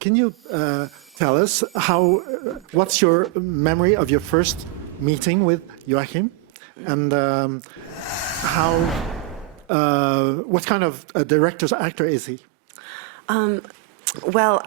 Can you tell us what's your memory of your first meeting with Joachim, and what kind of a director's actor is he? Well,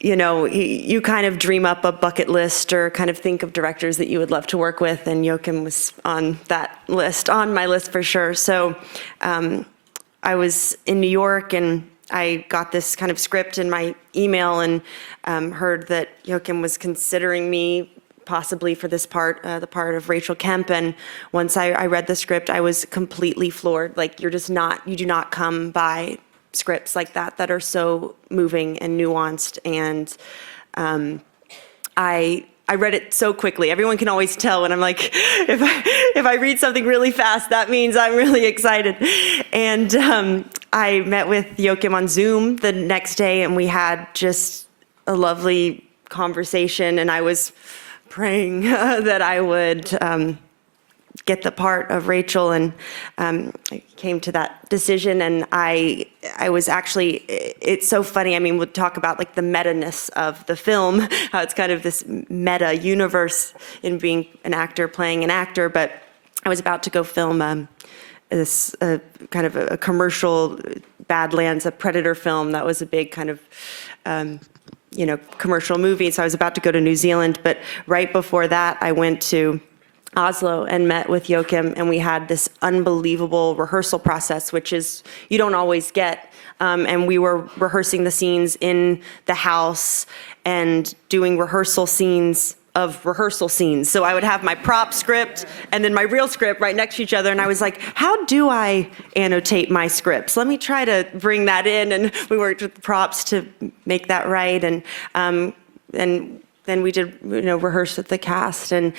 you kind of dream up a bucket list or kind of think of directors that you would love to work with, and Joachim was on that list, on my list for sure. So I was in New York, and I got this kind of script in my email, and heard that Joachim was considering me possibly for this part, the part of Rachel Kemp. And once I read the script, I was completely floored. Like, you do not come by scripts like that are so moving and nuanced. And I read it so quickly. Everyone can always tell when I'm like, if I read something really fast, that means I'm really excited. And I met with Joachim on Zoom the next day, and we had just a lovely conversation. And I was praying that I would get the part of Rachel, and I came to that decision. And I was actually, it's so funny. I mean, we'll talk about like the meta-ness of the film, how it's kind of this meta universe in being an actor playing an actor. But I was about to go film this kind of a commercial Badlands, a Predator film that was a big kind of commercial movie. So I was about to go to New Zealand, but right before that, I went to Oslo and met with Joachim, and we had this unbelievable rehearsal process, which is you don't always get. And we were rehearsing the scenes in the house and doing rehearsal scenes of rehearsal scenes. So I would have my prop script and then my real script right next to each other. And I was like, how do I annotate my scripts? Let me try to bring that in. And we worked with the props to make that right. And then we did, rehearse with the cast, and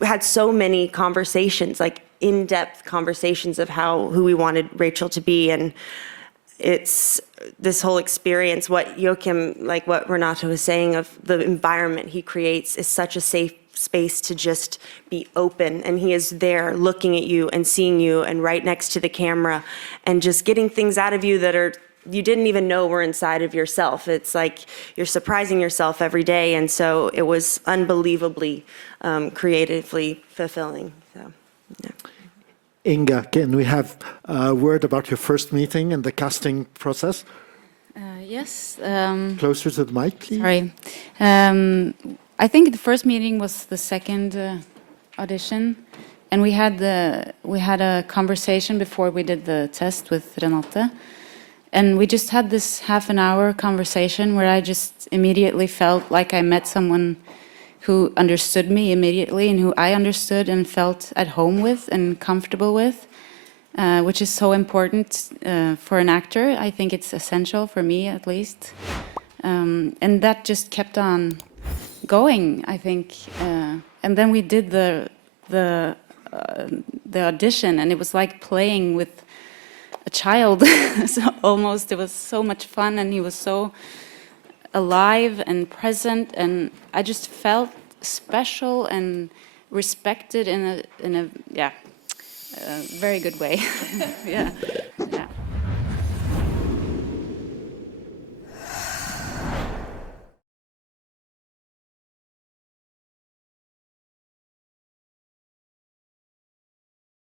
had so many conversations, like in-depth conversations of who we wanted Rachel to be. And it's this whole experience, what Joachim, like what Renate was saying, of the environment he creates is such a safe space to just be open. And he is there looking at you and seeing you and right next to the camera and just getting things out of you that you didn't even know were inside of yourself. It's like you're surprising yourself every day. And so it was unbelievably creatively fulfilling. So, yeah. Inga, can we have a word about your first meeting and the casting process? Yes. Closer to the mic, please. Sorry. I think the first meeting was the second audition, and we had a conversation before we did the test with Renate. And we just had this half-an-hour conversation where I just immediately felt like I met someone who understood me immediately and who I understood and felt at home with and comfortable with, which is so important for an actor. I think it's essential for me, at least. And that just kept on going, I think. And then we did the audition, and it was like playing with a child. So almost, it was so much fun, and he was so alive and present, and I just felt special and respected in a very good way. Yeah.